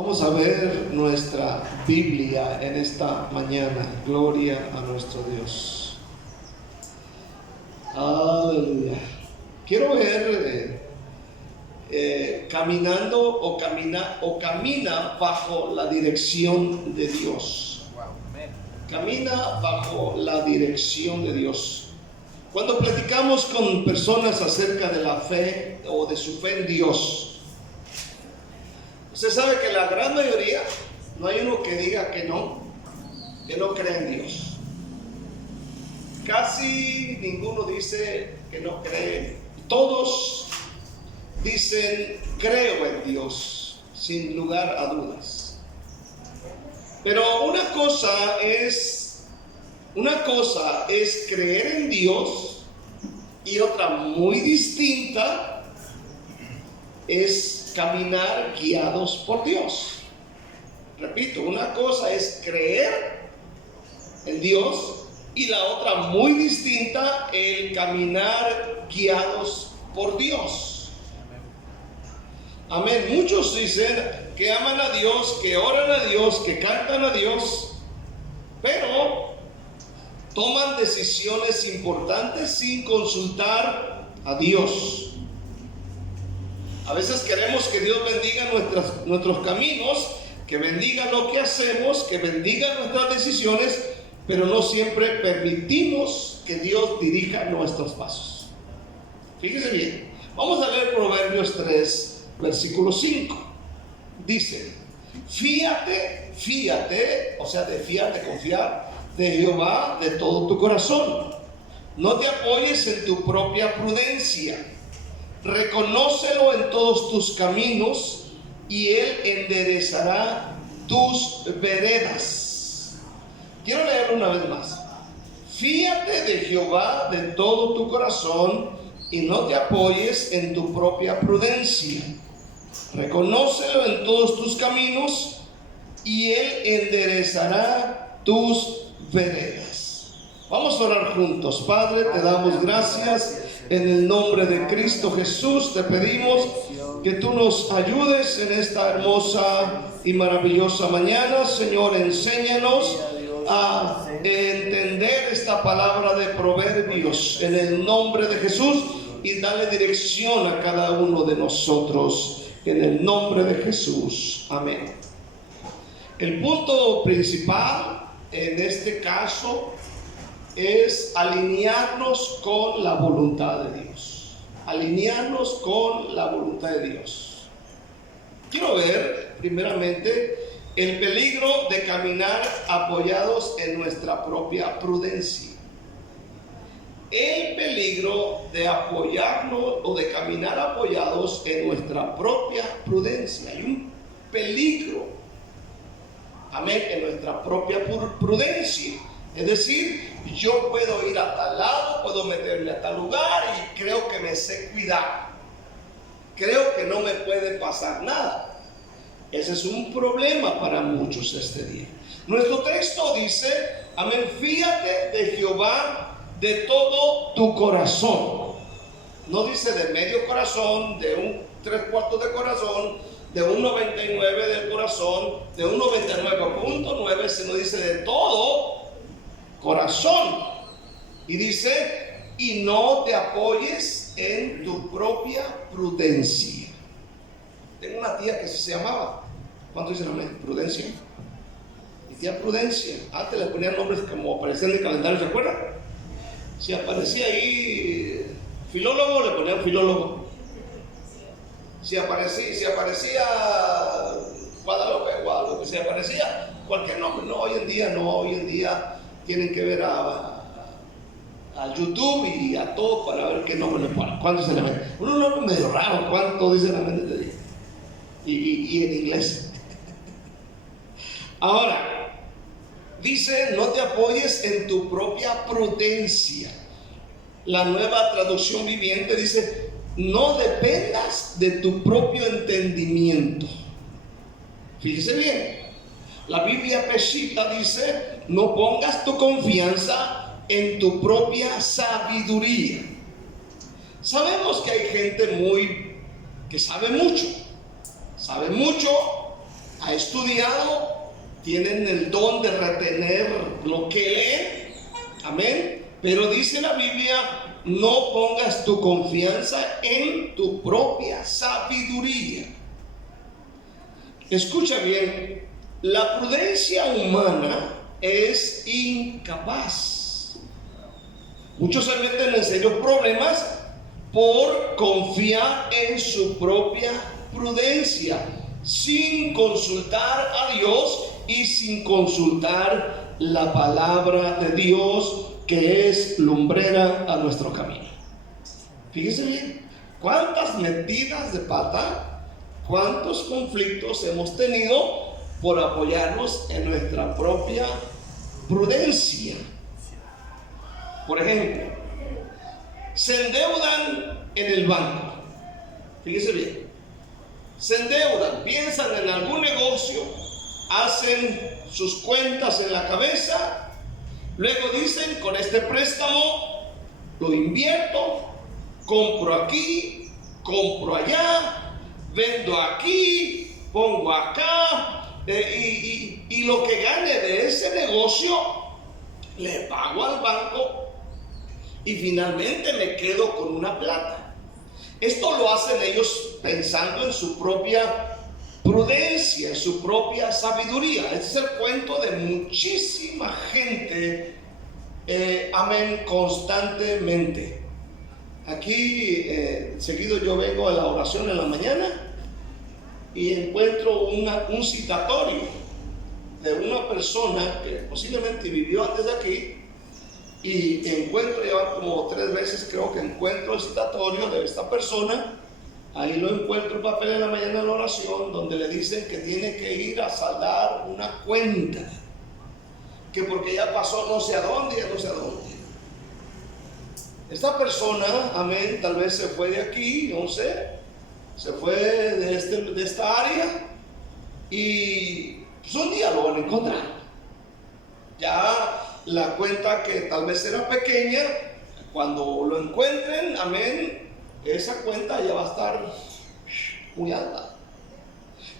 Vamos a ver nuestra Biblia en esta mañana. Gloria a nuestro Dios. Aleluya. Quiero ver caminando o camina bajo la dirección de Dios. Camina bajo la dirección de Dios. Cuando platicamos con personas acerca de la fe o de su fe en Dios, usted sabe que la gran mayoría, no hay uno que diga que no cree en Dios. Casi ninguno dice que no cree. Todos dicen creo en Dios, sin lugar a dudas. Pero una cosa es creer en Dios, y otra muy distinta es caminar guiados por Dios. Repito, una cosa es creer en Dios y la otra muy distinta, el caminar guiados por Dios. Amén. Muchos dicen que aman a Dios, que oran a Dios, que cantan a Dios, pero toman decisiones importantes sin consultar a Dios. A veces queremos que Dios bendiga nuestros caminos, que bendiga lo que hacemos, que bendiga nuestras decisiones, pero no siempre permitimos que Dios dirija nuestros pasos. Fíjese bien, vamos a leer Proverbios 3, versículo 5. Dice: fíate, o sea, de fiar, de confiar, de Jehová de todo tu corazón. No te apoyes en tu propia prudencia. Reconócelo en todos tus caminos y Él enderezará tus veredas. Quiero leerlo una vez más. Fíate de Jehová de todo tu corazón y no te apoyes en tu propia prudencia. Reconócelo en todos tus caminos y Él enderezará tus veredas. Vamos a orar juntos. Padre, te damos gracias en el nombre de Cristo Jesús. Te pedimos que tú nos ayudes en esta hermosa y maravillosa mañana. Señor, enséñanos a entender esta palabra de Proverbios en el nombre de Jesús, y dale dirección a cada uno de nosotros en el nombre de Jesús. Amén. El punto principal en este caso es alinearnos con la voluntad de Dios. Alinearnos con la voluntad de Dios. Quiero ver primeramente el peligro de caminar apoyados en nuestra propia prudencia. El peligro de apoyarnos o de caminar apoyados en nuestra propia prudencia. Hay un peligro, amén, en nuestra propia prudencia. Es decir, yo puedo ir a tal lado, puedo meterme a tal lugar y creo que me sé cuidar. Creo que no me puede pasar nada. Ese es un problema para muchos este día. Nuestro texto dice, amén, fíate de Jehová de todo tu corazón. No dice de medio corazón, de un 3/4 de corazón, de un 99 del corazón, de un 99.9, sino dice de todo corazón. Y dice, y no te apoyes en tu propia prudencia. Tengo una tía que se llamaba, ¿cuánto dicen amén? Prudencia. Mi tía Prudencia. Antes le ponían nombres como aparecían en el calendario, ¿se acuerdan? Si aparecía ahí filólogo, le ponían filólogo. Si aparecía Guadalupe, si aparecía cualquier nombre. No, hoy en día tienen que ver a YouTube y a todo para ver qué nombre le ponen. ¿Cuánto se le ven? Un nombre medio raro, ¿cuánto dicen la mente de Dios? Y en inglés. Ahora, dice, no te apoyes en tu propia prudencia. La Nueva Traducción Viviente dice, no dependas de tu propio entendimiento. Fíjese bien. La Biblia Peshitta dice, no pongas tu confianza en tu propia sabiduría. Sabemos que hay gente que sabe mucho. ha estudiado, tienen el don de retener lo que leen. Amén. Pero dice la Biblia: no pongas tu confianza en tu propia sabiduría. Escucha bien, la prudencia humana es incapaz. Muchos se meten en serios problemas por confiar en su propia prudencia, sin consultar a Dios y sin consultar la palabra de Dios, que es lumbrera a nuestro camino. Fíjese bien, cuántas metidas de pata, cuántos conflictos hemos tenido por apoyarnos en nuestra propia prudencia. Por ejemplo, se endeudan en el banco. Fíjese bien, se endeudan, piensan en algún negocio, hacen sus cuentas en la cabeza. Luego dicen: con este préstamo lo invierto, compro aquí, compro allá, vendo aquí, pongo acá, y lo que gane de ese negocio le pago al banco y finalmente me quedo con una plata. Esto lo hacen ellos pensando en su propia prudencia, en su propia sabiduría. Este es el cuento de muchísima gente, amén, constantemente. Aquí seguido yo vengo a la oración en la mañana y encuentro un citatorio de una persona que posiblemente vivió antes de aquí, y encuentro, ya como 3 veces creo que encuentro el citatorio de esta persona. Ahí lo encuentro en papel en la mañana en la oración, donde le dicen que tiene que ir a saldar una cuenta, que porque ya pasó no sé a dónde, ya no sé a dónde. Esta persona, amén, tal vez se fue de aquí, no sé, se fue de esta área, y pues un día lo van a encontrar. Ya la cuenta, que tal vez era pequeña, cuando lo encuentren, amén, esa cuenta ya va a estar muy alta.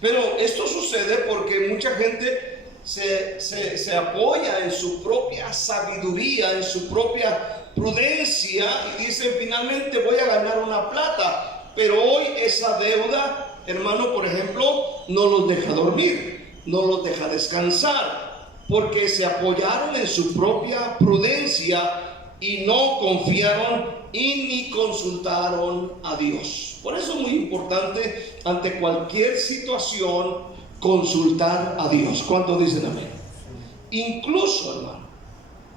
Pero esto sucede porque mucha gente se apoya en su propia sabiduría, en su propia prudencia, y dice: finalmente voy a ganar una plata. Pero hoy esa deuda, hermano, por ejemplo, no los deja dormir, no los deja descansar, porque se apoyaron en su propia prudencia y no confiaron y ni consultaron a Dios. Por eso es muy importante ante cualquier situación consultar a Dios. ¿Cuántos dicen amén? Incluso, hermano,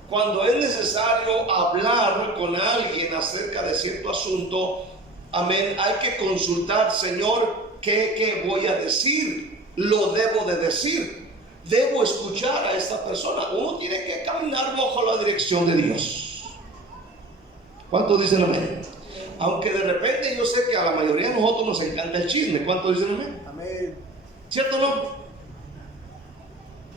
cuando es necesario hablar con alguien acerca de cierto asunto, amén, hay que consultar: Señor, ¿qué voy a decir? ¿Lo debo de decir? ¿Debo escuchar a esta persona? Uno tiene que caminar bajo la dirección de Dios. ¿Cuántos dicen amén? Aunque de repente yo sé que a la mayoría de nosotros nos encanta el chisme. ¿Cuántos dicen amén? Amén. ¿Cierto o no?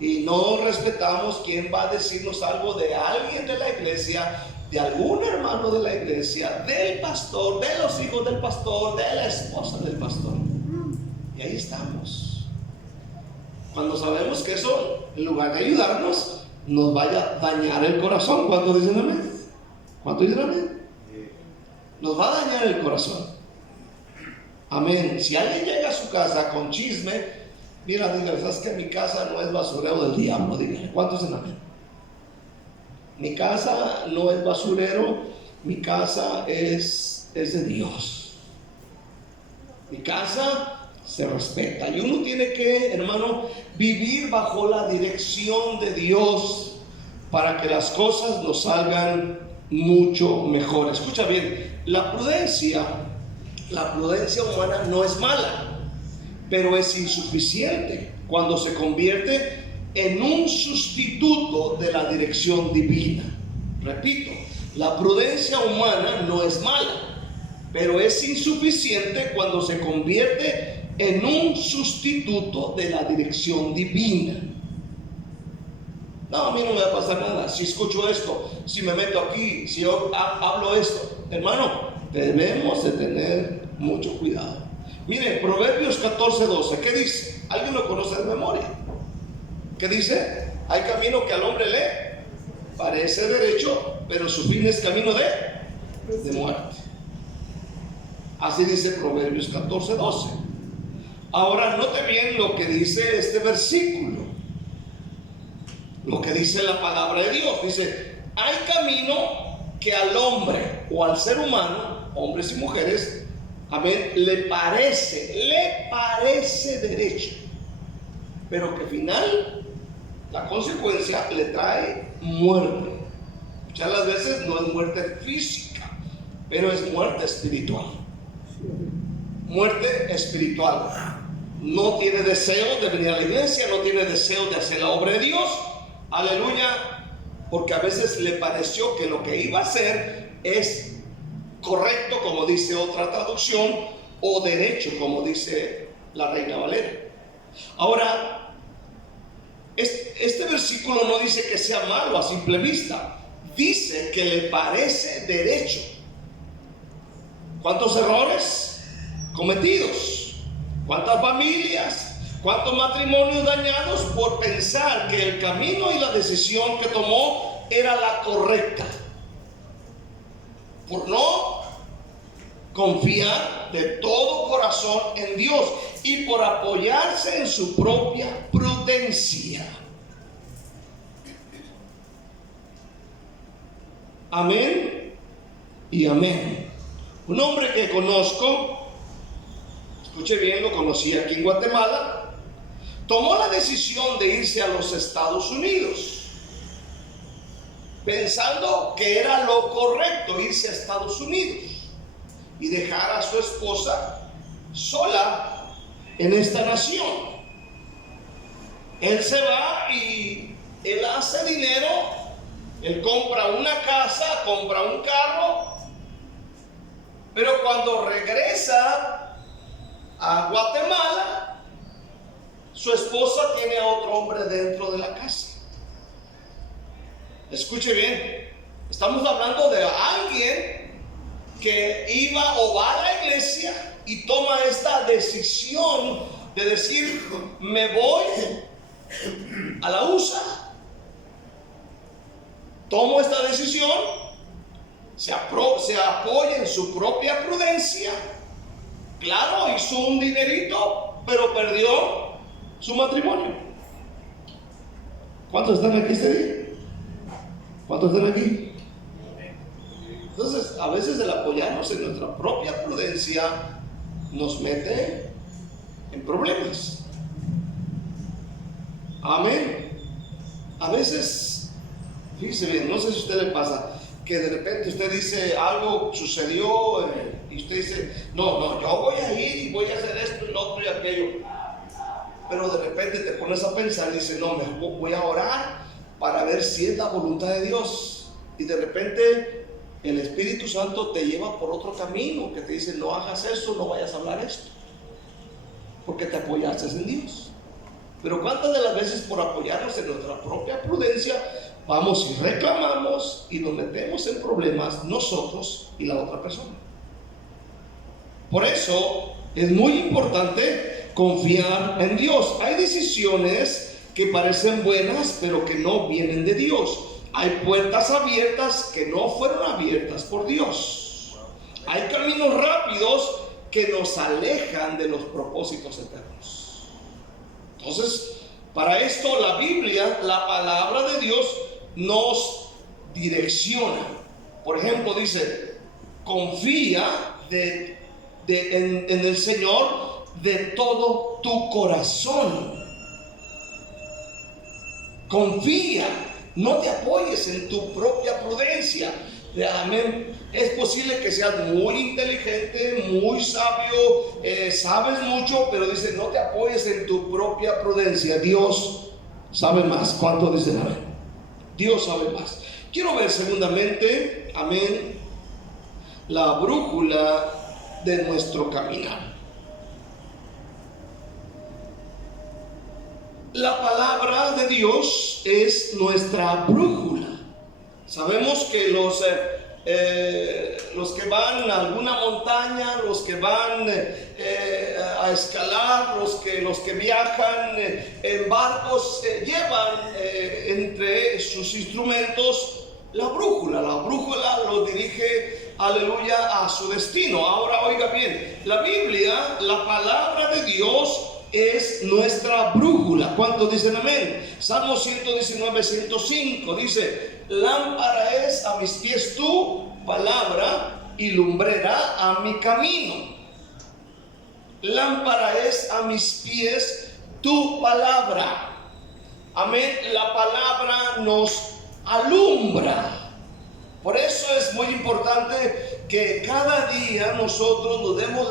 Y no respetamos quién va a decirnos algo de alguien de la iglesia, de algún hermano de la iglesia, del pastor, de los hijos del pastor, de la esposa del pastor. Y ahí estamos. Cuando sabemos que eso, en lugar de ayudarnos, nos vaya a dañar el corazón. ¿Cuántos dicen amén? ¿Cuántos dicen amén? Nos va a dañar el corazón. Amén. Si alguien llega a su casa con chisme, mira, dígale: ¿sabes que mi casa no es basurero del diablo? Dígale. ¿Cuántos dicen amén? Mi casa no es basurero, mi casa es de Dios. Mi casa se respeta, y uno tiene que, hermano, vivir bajo la dirección de Dios para que las cosas nos salgan mucho mejor. Escucha bien, la prudencia humana no es mala, pero es insuficiente cuando se convierte en un sustituto de la dirección divina. Repito, la prudencia humana no es mala, pero es insuficiente cuando se convierte en un sustituto de la dirección divina. No, a mí no me va a pasar nada si escucho esto, si me meto aquí, si yo hablo esto. Hermano, debemos de tener mucho cuidado. Miren, Proverbios 14:12, ¿qué dice? ¿Alguien lo conoce de memoria? ¿Qué dice? Hay camino que al hombre le parece derecho, pero su fin es camino de muerte. Así dice Proverbios 14:12. Ahora note bien lo que dice este versículo, lo que dice la palabra de Dios. Dice, hay camino que al hombre o al ser humano, hombres y mujeres, amén, le parece derecho, pero que al final la consecuencia le trae muerte. Muchas las veces no es muerte física, pero es muerte espiritual. Muerte espiritual. No tiene deseo de venir a la iglesia, no tiene deseo de hacer la obra de Dios. Aleluya. Porque a veces le pareció que lo que iba a hacer es correcto, como dice otra traducción, o derecho, como dice la Reina Valera. Ahora, este versículo no dice que sea malo a simple vista, dice que le parece derecho. ¿Cuántos errores cometidos? ¿Cuántas familias? ¿Cuántos matrimonios dañados por pensar que el camino y la decisión que tomó era la correcta? Por no confiar de todo corazón en Dios y por apoyarse en su propia prudencia. Amén y amén. Un hombre que conozco, escuche bien, lo conocí aquí en Guatemala, tomó la decisión de irse a los Estados Unidos, pensando que era lo correcto irse a Estados Unidos y dejar a su esposa sola en esta nación. Él se va y él hace dinero, él compra una casa, compra un carro, pero cuando regresa a Guatemala, su esposa tiene a otro hombre dentro de la casa. Escuche bien, estamos hablando de alguien que iba o va a la iglesia y toma esta decisión de decir, me voy a la USA. Tomo esta decisión, se apoya en su propia prudencia. Claro, hizo un dinerito, pero perdió su matrimonio. ¿Cuántos están aquí este día? ¿Cuántos están aquí? Entonces, a veces el apoyarnos en nuestra propia prudencia nos mete en problemas. Amén. A veces, fíjese bien, no sé si a usted le pasa que de repente usted dice algo sucedió y usted dice, no, yo voy a ir y voy a hacer esto y lo otro y aquello. Pero de repente te pones a pensar y dices, no, me voy a orar para ver si es la voluntad de Dios. Y de repente el Espíritu Santo te lleva por otro camino que te dice, no hagas eso, no vayas a hablar esto, porque te apoyaste en Dios. Pero cuántas de las veces por apoyarnos en nuestra propia prudencia vamos y reclamamos y nos metemos en problemas nosotros y la otra persona. Por eso es muy importante confiar en Dios. Hay decisiones que parecen buenas pero que no vienen de Dios. Hay puertas abiertas que no fueron abiertas por Dios. Hay caminos rápidos que nos alejan de los propósitos eternos. Entonces, para esto la Biblia, la palabra de Dios, nos direcciona. Por ejemplo, dice, confía en el Señor de todo tu corazón. Confía, no te apoyes en tu propia prudencia. Amén. Es posible que seas muy inteligente, muy sabio, sabes mucho, pero dice, no te apoyes en tu propia prudencia. Dios sabe más. ¿Cuánto dicen amén? Dios sabe más. Quiero ver segundamente, amén, la brújula de nuestro caminar. La palabra de Dios es nuestra brújula. Sabemos que los que van a alguna montaña, los que van a a escalar, los que viajan en barcos llevan entre sus instrumentos la brújula. La brújula los dirige, aleluya, a su destino. Ahora oiga bien, la Biblia, la palabra de Dios, es nuestra brújula. ¿Cuántos dicen amén? Salmo 119, 105 dice: lámpara es a mis pies tu palabra y lumbrera a mi camino. Lámpara es a mis pies tu palabra. Amén. La palabra nos alumbra. Por eso es muy importante que cada día nosotros nos demos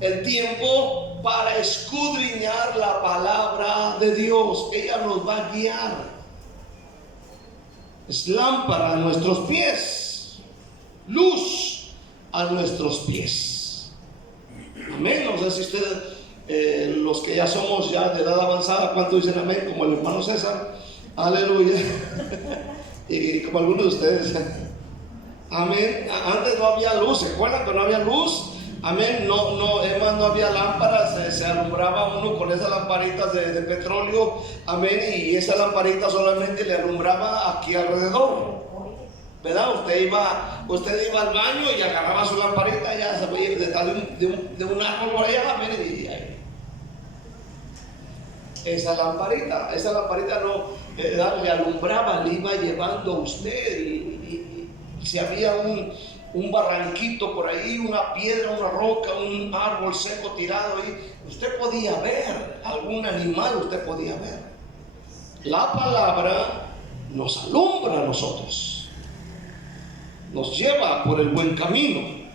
el tiempo para escudriñar la palabra de Dios. Ella nos va a guiar. Es lámpara a nuestros pies, luz a nuestros pies. Amén. No sé si ustedes, los que ya somos ya de edad avanzada, ¿cuánto dicen amén? Como el hermano César. Aleluya. Y como algunos de ustedes. Amén. Antes no había luz, ¿se acuerdan que no había luz? Amén. No había lámparas, se alumbraba uno con esas lamparitas de petróleo. Amén. Y esa lamparita solamente le alumbraba aquí alrededor, ¿verdad? Usted iba al baño y agarraba su lamparita, ya se veía detrás de un árbol por allá. Amén. Y ahí. Esa lamparita no le alumbraba, le iba llevando a usted. Y si había un barranquito por ahí, una piedra, una roca, un árbol seco tirado ahí, usted podía ver algún animal, usted podía ver. La palabra nos alumbra a nosotros, nos lleva por el buen camino.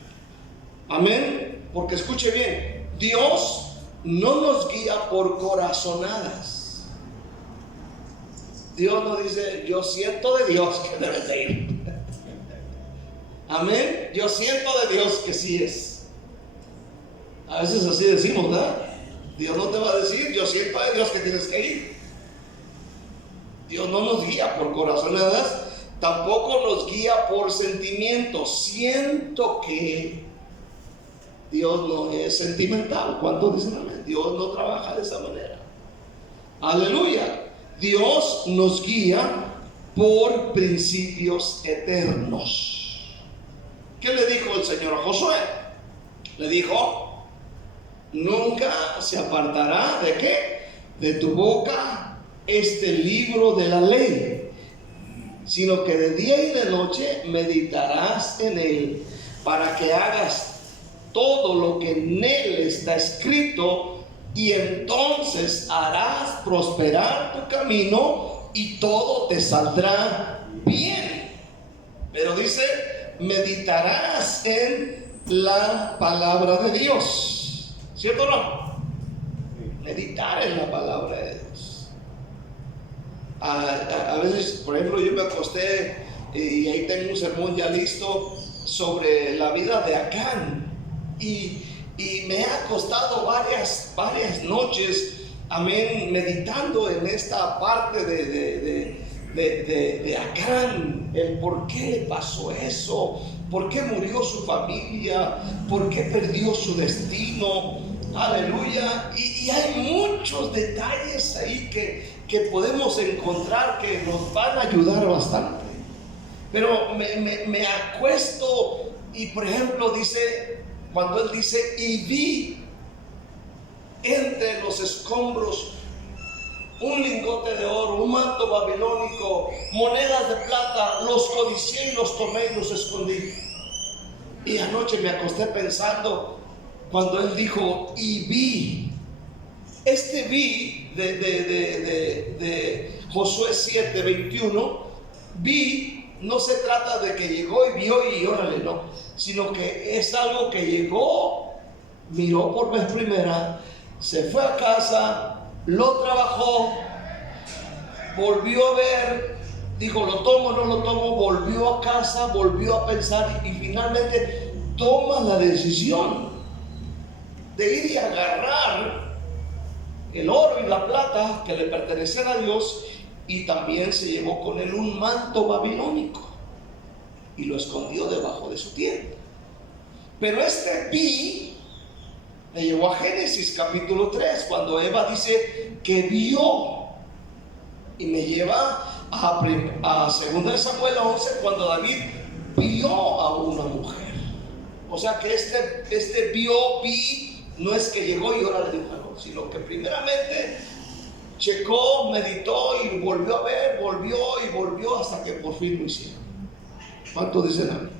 Amén. Porque escuche bien, Dios no nos guía por corazonadas. Dios no dice: yo siento de Dios que debes de ir. Amén. Yo siento de Dios que sí es. A veces así decimos, ¿verdad? Dios no te va a decir: yo siento de Dios que tienes que ir. Dios no nos guía por corazonadas, tampoco nos guía por sentimientos. Siento que Dios no es sentimental. ¿Cuántos dicen amén? Dios no trabaja de esa manera. Aleluya. Dios nos guía por principios eternos. ¿Qué le dijo el Señor a Josué? Le dijo: nunca se apartará ¿de qué? De tu boca este libro de la ley, sino que de día y de noche meditarás en él, para que hagas todo lo que en él está escrito, y entonces harás prosperar tu camino y todo te saldrá bien. Pero dice: meditarás en la palabra de Dios. ¿Cierto o no? Meditar en la palabra de Dios. A veces, por ejemplo, yo me acosté y ahí tengo un sermón ya listo sobre la vida de Acán. Y me ha costado varias noches, amén, meditando en esta parte de Acán, el por qué le pasó eso, por qué murió su familia, por qué perdió su destino. Aleluya. Y hay muchos detalles ahí que podemos encontrar que nos van a ayudar bastante. Pero me acuesto y, por ejemplo, dice, cuando él dice: y vi entre los escombros un lingote de oro, un manto babilónico, monedas de plata, los codicié y los tomé y los escondí. Y anoche me acosté pensando, cuando él dijo: y vi. Este vi de Josué 7:21, vi, no se trata de que llegó y vio y órale, no, sino que es algo que llegó, miró por vez primera, se fue a casa, lo trabajó, volvió a ver, dijo: lo tomo, no lo tomo, volvió a casa, volvió a pensar y finalmente toma la decisión de ir y agarrar el oro y la plata que le pertenecen a Dios, y también se llevó con él un manto babilónico y lo escondió debajo de su tienda. Pero este vi Me llevó a Génesis capítulo 3, cuando Eva dice que vio. Y me lleva a 2 Samuel 11, cuando David vio a una mujer. O sea que este vi, no es que llegó y ahora le dijo algo, sino que primeramente checó, meditó y volvió a ver, volvió hasta que por fin lo hicieron. ¿Cuánto dicen amén?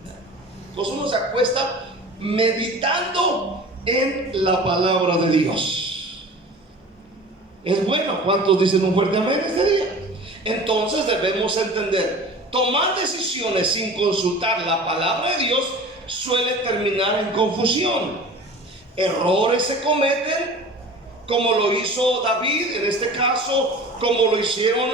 Entonces uno se acuesta meditando en la palabra de Dios. Es bueno. ¿Cuántos dicen un fuerte amén este día? Entonces debemos entender, tomar decisiones sin consultar la palabra de Dios suele terminar en confusión. Errores se cometen, como lo hizo David en este caso, como lo hicieron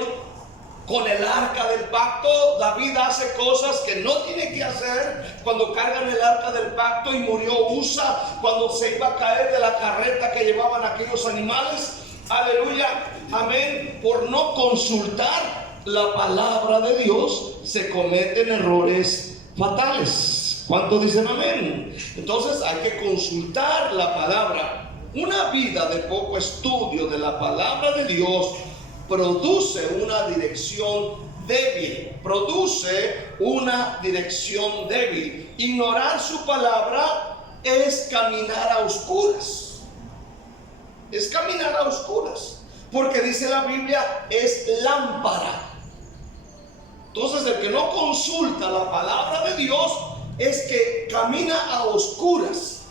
con el arca del pacto. David hace cosas que no tiene que hacer cuando cargan el arca del pacto, y murió Usa cuando se iba a caer de la carreta que llevaban aquellos animales. Aleluya, amén. Por no consultar la palabra de Dios se cometen errores fatales. ¿Cuántos dicen amén? Entonces hay que consultar la palabra. Una vida de poco estudio de la palabra de Dios produce una dirección débil. Ignorar su palabra es caminar a oscuras. Porque dice la Biblia, es lámpara. Entonces el que no consulta la palabra de Dios es que camina a oscuras.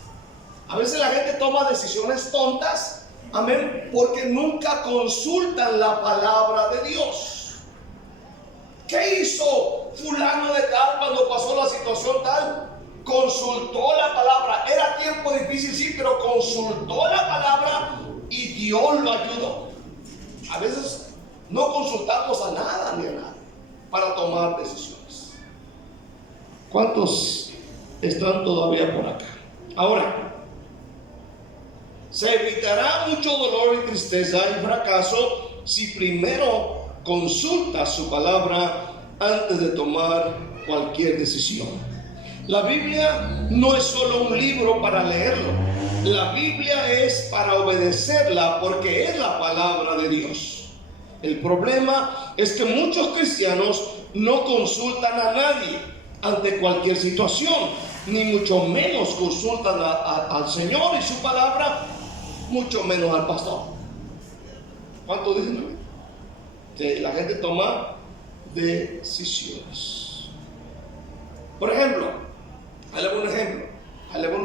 A veces la gente toma decisiones tontas, amén, porque nunca consultan la palabra de Dios. ¿Qué hizo fulano de tal cuando pasó la situación tal? Consultó la palabra. Era tiempo difícil, sí, pero consultó la palabra y Dios lo ayudó. A veces no consultamos a nada ni a nada para tomar decisiones. ¿Cuántos están todavía por acá? Ahora, se evitará mucho dolor y tristeza y fracaso si primero consulta su palabra antes de tomar cualquier decisión. La Biblia no es solo un libro para leerlo. La Biblia es para obedecerla, porque es la palabra de Dios. El problema es que muchos cristianos no consultan a nadie ante cualquier situación, ni mucho menos consultan al Señor y su palabra, mucho menos al pastor. ¿Cuánto dicen? Sí, la gente toma decisiones. Por ejemplo, ahí le voy un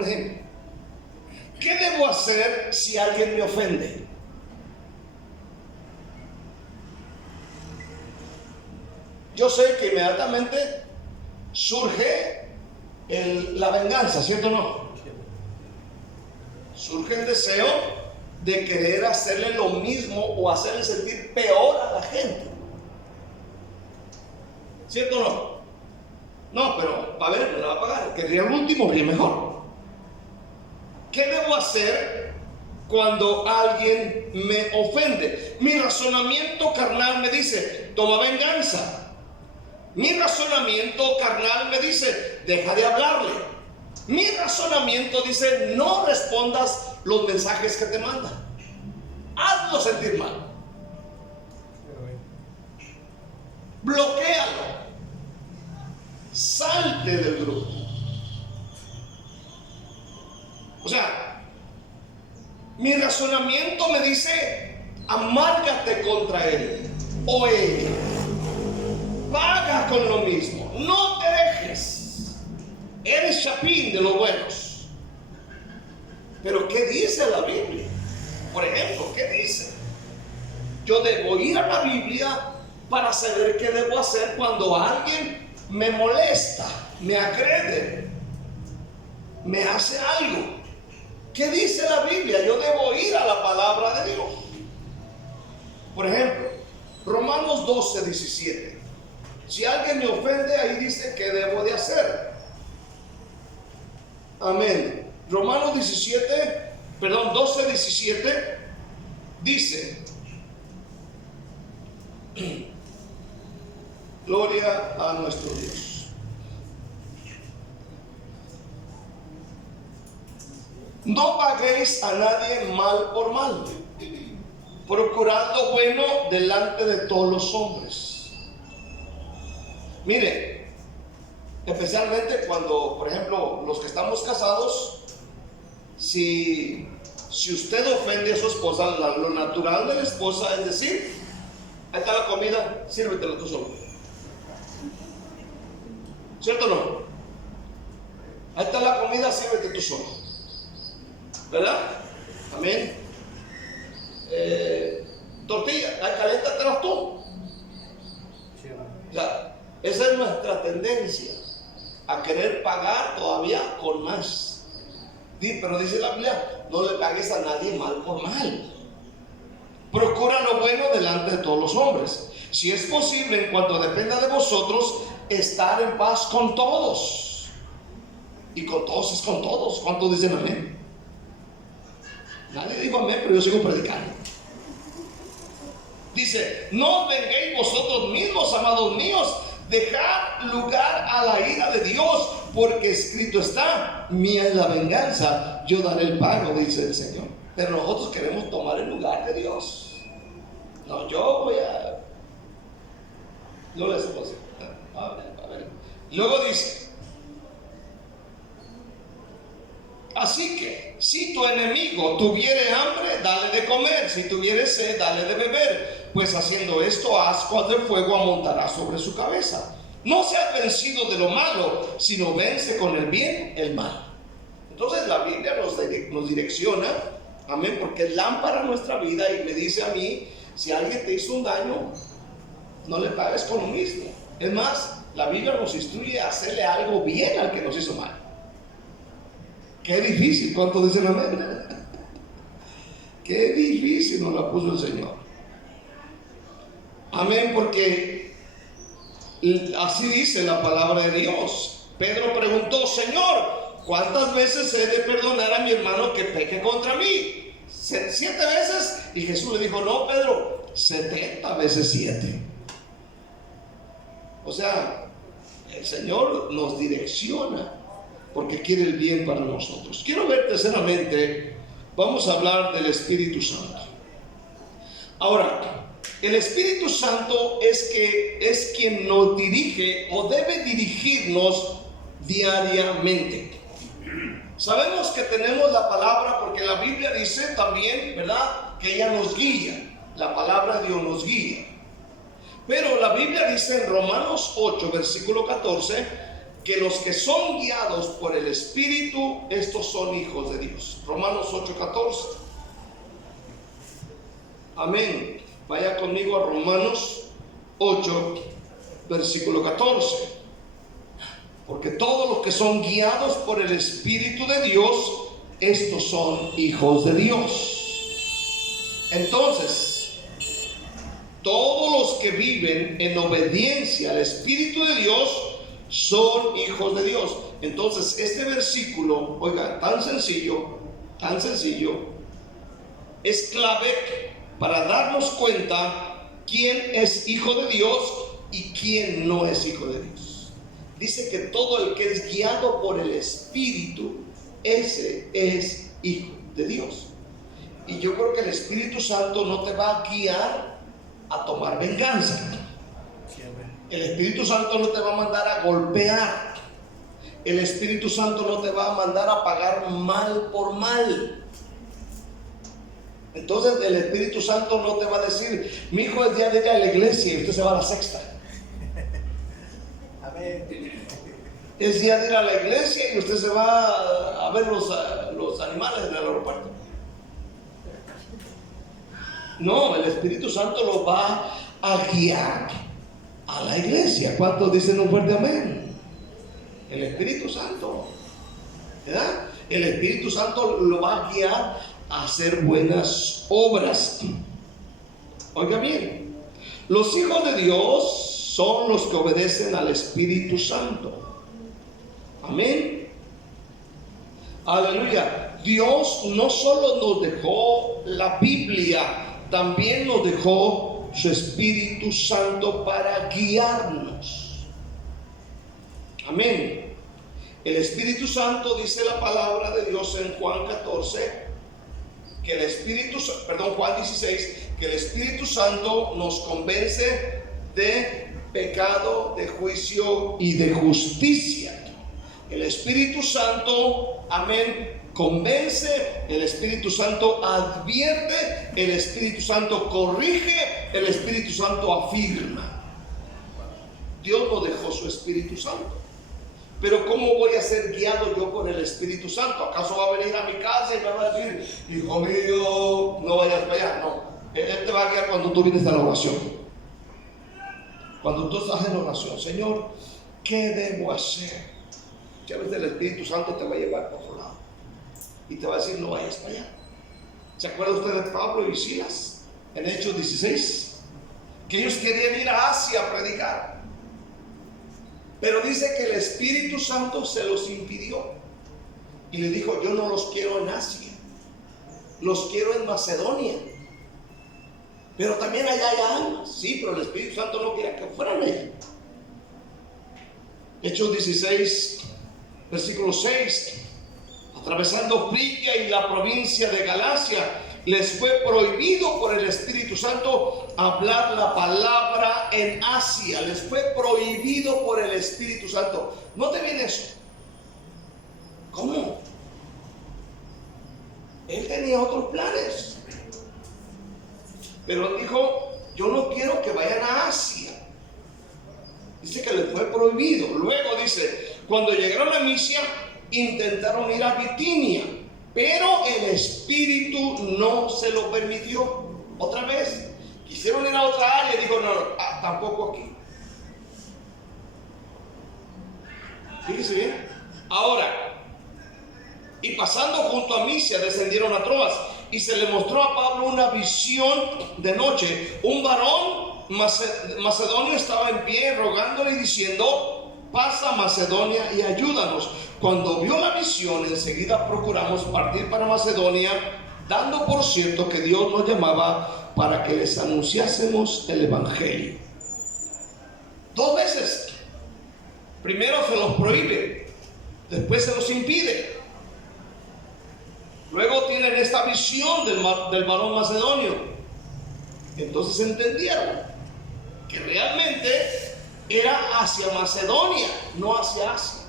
ejemplo. ¿Qué debo hacer si alguien me ofende? Yo sé que inmediatamente surge la venganza, ¿cierto o no? Surge el deseo de querer hacerle lo mismo o hacerle sentir peor a la gente, ¿cierto o no? No, pero a ver, me la va a pagar. Querría el último y mejor. ¿Qué debo hacer cuando alguien me ofende? Mi razonamiento carnal me dice, toma venganza. Mi razonamiento carnal me dice, deja de hablarle. Mi razonamiento dice, no respondas los mensajes que te mandan. Hazlo sentir mal. Bloquéalo. Salte del grupo. O sea, mi razonamiento me dice, amárgate contra él o ella. Paga con lo mismo. No te dejes. Eres chapín de los buenos. Pero ¿qué dice la Biblia? Por ejemplo, ¿qué dice? Yo debo ir a la Biblia para saber qué debo hacer cuando alguien me molesta, me agrede, me hace algo. ¿Qué dice la Biblia? Yo debo ir a la palabra de Dios. Por ejemplo, Romanos 12:17. Si alguien me ofende, ahí dice qué debo de hacer. Amén. Romanos 12:17 dice: gloria a nuestro Dios. No paguéis a nadie mal por mal. Procurad lo bueno delante de todos los hombres. Mire, especialmente cuando, por ejemplo, los que estamos casados, si usted ofende a su esposa, lo natural de la esposa es decir: ahí está la comida, sírvetela tú solo. ¿Cierto o no? Ahí está la comida, sírvete tú solo. ¿Verdad? Amén. Tortilla, caléntatelas tú. O sea, esa es nuestra tendencia, a querer pagar todavía con más. Pero dice la Biblia: no le pagues a nadie mal por mal. Procura lo bueno delante de todos los hombres. Si es posible, en cuanto dependa de vosotros, estar en paz con todos. Y con todos es con todos. ¿Cuántos dicen amén? Nadie dijo amén, pero yo sigo predicando. Dice: no os venguéis vosotros mismos, amados míos, dejad lugar a la ira de Dios, porque escrito está: mía es la venganza, yo daré el pago, dice el Señor. Pero nosotros queremos tomar el lugar de Dios. No, yo les puedo decir. A ver. Luego dice: así que si tu enemigo tuviere hambre, dale de comer; si tuviere sed, dale de beber, pues haciendo esto, ascuas de fuego amontará sobre su cabeza. No seas vencido de lo malo, sino vence con el bien el mal. Entonces la Biblia nos direcciona, amén, porque es lámpara a nuestra vida, y me dice a mí: si alguien te hizo un daño, no le pagues con lo mismo. Es más, la Biblia nos instruye a hacerle algo bien al que nos hizo mal. Qué difícil, ¿cuánto dicen amén? Qué difícil nos la puso el Señor. Amén, porque así dice la palabra de Dios. Pedro preguntó: Señor, ¿cuántas veces he de perdonar a mi hermano que peque contra mí? 7 veces. Y Jesús le dijo: no, Pedro, 70 veces 7. O sea, el Señor nos direcciona porque quiere el bien para nosotros. Quiero ver terceramente, vamos a hablar del Espíritu Santo. Ahora, el Espíritu Santo es quien nos dirige o debe dirigirnos diariamente. Sabemos que tenemos la palabra porque la Biblia dice también, ¿verdad?, que ella nos guía. La palabra de Dios nos guía. Pero la Biblia dice en Romanos 8, versículo 14, que los que son guiados por el Espíritu, estos son hijos de Dios. Romanos 8, 14. Amén. Vaya conmigo a Romanos 8, versículo 14. Porque todos los que son guiados por el Espíritu de Dios, estos son hijos de Dios. Entonces, todos los que viven en obediencia al Espíritu de Dios son hijos de Dios. Entonces, este versículo, oiga, tan sencillo, es clave para darnos cuenta quién es hijo de Dios y quién no es hijo de Dios. Dice que todo el que es guiado por el Espíritu, ese es hijo de Dios. Y yo creo que el Espíritu Santo no te va a guiar a tomar venganza. El Espíritu Santo no te va a mandar a golpear. El Espíritu Santo no te va a mandar a pagar mal por mal. Entonces el Espíritu Santo no te va a decir: mi hijo, es día de ir a la iglesia y usted se va a la sexta. Amén. Es día de ir a la iglesia y usted se va a ver los animales en el aeropuerto. No, el Espíritu Santo lo va a guiar a la iglesia. ¿Cuántos dicen un fuerte amén? El Espíritu Santo, ¿verdad? El Espíritu Santo lo va a guiar a hacer buenas obras. Oiga bien, los hijos de Dios son los que obedecen al Espíritu Santo. Amén. Aleluya. Dios no solo nos dejó la Biblia, también nos dejó su Espíritu Santo para guiarnos. Amén. El Espíritu Santo, dice la palabra de Dios en Juan 14, que el Espíritu, perdón, Juan 16, que el Espíritu Santo nos convence de pecado, de juicio y de justicia. El Espíritu Santo, amén, convence, el Espíritu Santo advierte, el Espíritu Santo corrige, el Espíritu Santo afirma. Dios nos dejó su Espíritu Santo. Pero ¿cómo voy a ser guiado yo por el Espíritu Santo? ¿Acaso va a venir a mi casa y me va a decir, hijo mío, no vayas para allá? No, Él te va a guiar cuando tú vienes a la oración. Cuando tú estás en oración, Señor, ¿qué debo hacer? Ya ves, el Espíritu Santo te va a llevar por otro lado y te va a decir, no vayas para allá. ¿Se acuerda usted de Pablo y Silas en Hechos 16? Que ellos querían ir a Asia a predicar, pero dice que el Espíritu Santo se los impidió y le dijo, yo no los quiero en Asia, los quiero en Macedonia, pero también allá hay almas. Sí, pero el Espíritu Santo no quería que fueran allá. Hechos 16, versículo 6, atravesando Frigia y la provincia de Galacia, les fue prohibido por el Espíritu Santo hablar la palabra en Asia. Les fue prohibido por el Espíritu Santo. ¿No te viene eso? ¿Cómo? Él tenía otros planes, pero dijo, yo no quiero que vayan a Asia. Dice que les fue prohibido. Luego dice, cuando llegaron a Misia, intentaron ir a Bitinia, pero el Espíritu no se lo permitió. Otra vez, quisieron ir a otra área y dijo, no, tampoco aquí. Fíjese bien. Ahora, y pasando junto a Misia, descendieron a Troas, y se le mostró a Pablo una visión de noche. Un varón macedonio estaba en pie rogándole y diciendo, pasa Macedonia y ayúdanos. Cuando vio la visión, enseguida procuramos partir para Macedonia, dando por cierto que Dios nos llamaba para que les anunciásemos el Evangelio. Dos veces. Primero se los prohíbe, después se los impide. Luego tienen esta visión del varón macedonio. Entonces entendieron que realmente era hacia Macedonia, no hacia Asia.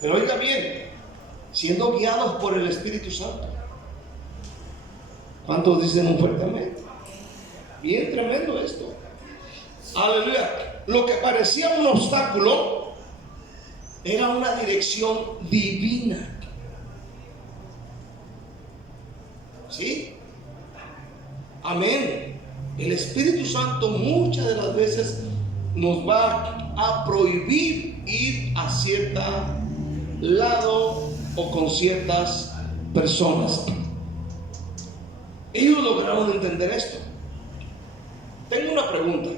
Pero oiga bien, siendo guiados por el Espíritu Santo. ¿Cuántos dicen un fuerte amén? Bien tremendo esto. Aleluya. Lo que parecía un obstáculo era una dirección divina. ¿Sí? Amén. El Espíritu Santo muchas de las veces nos va a prohibir ir a cierto lado o con ciertas personas. Ellos lograron entender esto. Tengo una pregunta.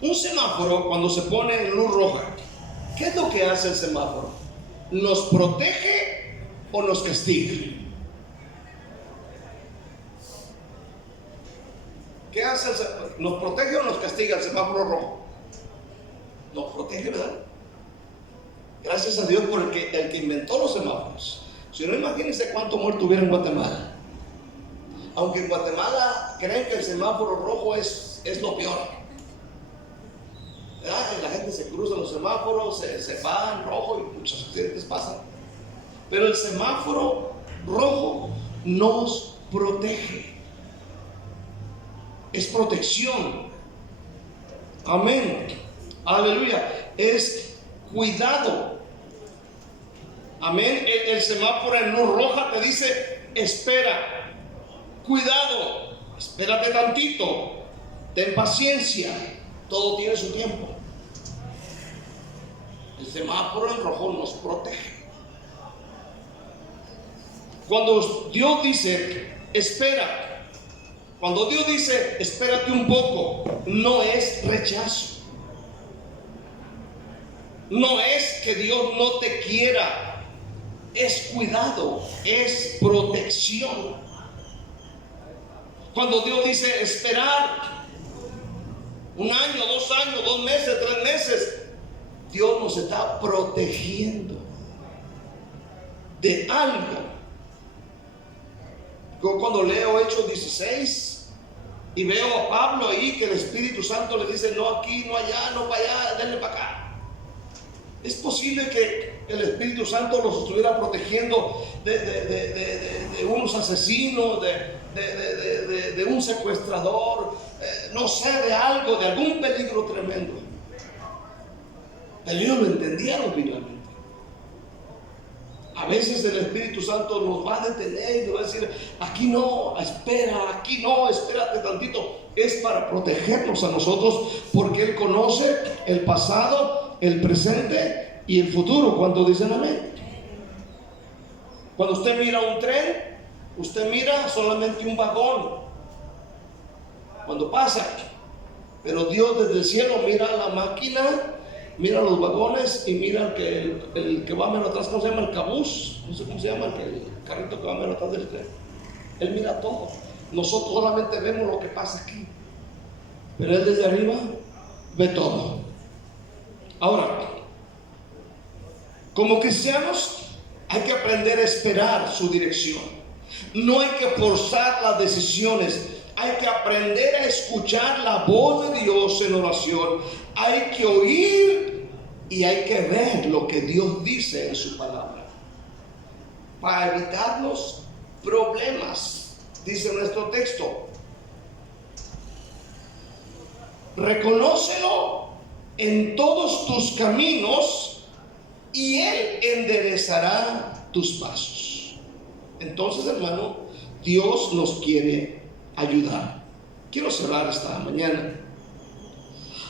Un semáforo, cuando se pone en luz roja, ¿qué es lo que hace el semáforo? ¿Nos protege o nos castiga? ¿Qué hace el semáforo? ¿Nos protege o nos castiga el semáforo rojo? Nos protege, ¿verdad? Gracias a Dios por el que inventó los semáforos. Si no, imagínense cuánto muerto hubiera en Guatemala. Aunque en Guatemala creen que el semáforo rojo es lo peor, ¿verdad? La gente se cruza los semáforos, se va en rojo y muchos accidentes pasan. Pero el semáforo rojo nos protege. Es protección. Amén. Aleluya. Es cuidado. Amén. El semáforo en luz roja te dice, espera, cuidado, espérate tantito, ten paciencia, todo tiene su tiempo. El semáforo en rojo nos protege. Cuando Dios dice, espera, cuando Dios dice, espérate un poco, no es rechazo. No es que Dios no te quiera, es cuidado, es protección. Cuando Dios dice esperar 1 año, 2 años, 2 meses, 3 meses, Dios nos está protegiendo de algo. Yo cuando leo Hechos 16 y veo a Pablo ahí, que el Espíritu Santo le dice: no aquí, no allá, no para allá, denle para acá. Es posible que el Espíritu Santo los estuviera protegiendo de unos asesinos, de un secuestrador, no sé, de algo, de algún peligro tremendo. Pero ellos lo entendieron finalmente. A veces el Espíritu Santo nos va a detener y nos va a decir: aquí no, espera, aquí no, espérate tantito. Es para protegernos a nosotros, porque Él conoce el pasado, el presente y el futuro. ¿Cuántos dicen amén? Cuando usted mira un tren, usted mira solamente un vagón cuando pasa, pero Dios desde el cielo mira la máquina, mira los vagones y mira el que va menos atrás. ¿Cómo se llama? El cabús, no sé cómo se llama, el carrito que va menos atrás del tren. Él mira todo. Nosotros solamente vemos lo que pasa aquí, pero Él desde arriba ve todo. Ahora, como cristianos hay que aprender a esperar su dirección. No hay que forzar las decisiones. Hay que aprender a escuchar la voz de Dios en oración. Hay que oír y hay que ver lo que Dios dice en su palabra, para evitarnos problemas. Dice nuestro texto: reconócelo en todos tus caminos y Él enderezará tus pasos. Entonces, hermano, Dios nos quiere ayudar. Quiero cerrar esta mañana.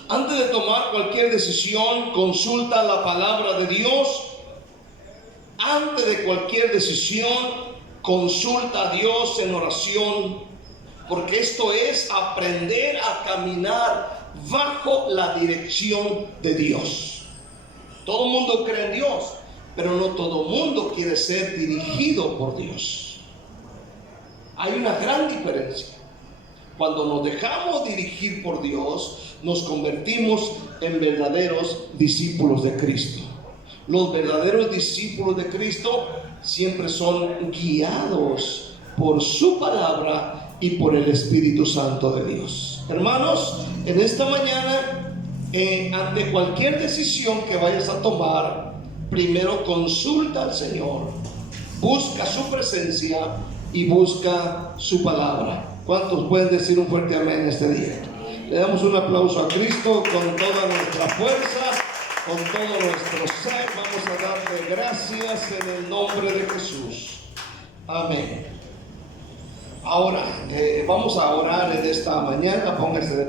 Antes de tomar cualquier decisión, consulta la palabra de Dios. Antes de cualquier decisión, consulta a Dios en oración, porque esto es aprender a caminar bajo la dirección de Dios. Todo el mundo cree en Dios, pero no todo el mundo quiere ser dirigido por Dios. Hay una gran diferencia. Cuando nos dejamos dirigir por Dios, nos convertimos en verdaderos discípulos de Cristo. Los verdaderos discípulos de Cristo siempre son guiados por su palabra y por el Espíritu Santo de Dios. Hermanos, en esta mañana, ante cualquier decisión que vayas a tomar, primero consulta al Señor, busca su presencia y busca su palabra. ¿Cuántos pueden decir un fuerte amén este día? Le damos un aplauso a Cristo con toda nuestra fuerza, con todo nuestro ser. Vamos a darle gracias en el nombre de Jesús. Amén. Ahora vamos a orar en esta mañana. Póngase de